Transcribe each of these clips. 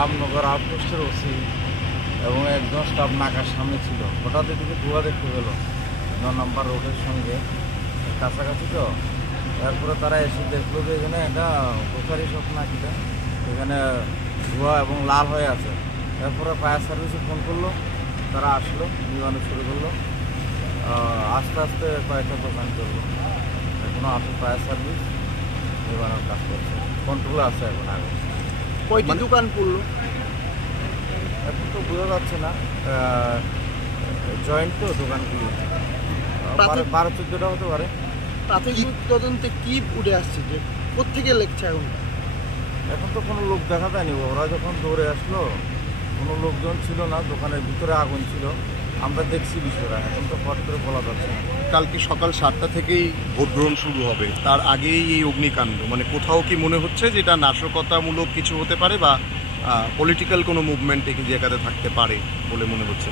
Ramnagar আউটপোস্টের OC এবং একজন staff নাকার সামনে ছিল। হঠাৎ এদিকে ধোঁয়া দেখতে পেল 9 নম্বর রোডের সঙ্গে কাছাকাছি। তো এরপরে তারা এসে দেখলো যে এখানে একটা গ্রোসারি শপ নাকিটা, এখানে ধোঁয়া এবং লাল হয়ে আছে। এরপরে ফায়ার সার্ভিসে ফোন করলো, তারা আসলো, নিবানো শুরু করলো। আস্তে আস্তে কয়েকটা দোকান করলো। এখনও আছে ফায়ার সার্ভিস, নিবানোর কাজ করছে, কন্ট্রোলে আছে এখন। আগে কয়টি দোকান পড়লো এখন তো বোঝা যাচ্ছে না, জয়েন্ট তো দোকানগুলি 12-14টা হতে পারে। প্রাথমিক তদন্তে কি উঠে আসছে যে কোত্থেকে লেগছে এখন? এখন তো কোনো লোক দেখা যায়নি। ওরা যখন দৌড়ে আসলো কোনো লোকজন ছিল না, দোকানের ভিতরে আগুন ছিল, আমরা দেখছি বিষয়টা। এখন তো ফট করে বলা যাচ্ছে না। কালকে সকাল 7টা থেকেই ভোট গ্রহণ শুরু হবে, তার আগেই এই অগ্নিকাণ্ড। মানে কোথাও কি মনে হচ্ছে যে এটা নাশকতামূলক কিছু হতে পারে বা পলিটিক্যাল কোনো মুভমেন্ট এই জায়গাতে থাকতে পারে বলে মনে হচ্ছে?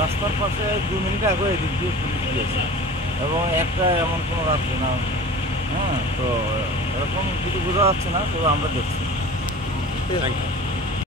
রাস্তার পাশে 2 মিনিট আগে এদিক দিয়ে পুলিশ দিয়েছে এবং একটা এমন কোনো রাস্তা না। হ্যাঁ, তো এরকম কিছু বোঝা যাচ্ছে না, তবে আমরা দেখছি। Thank you.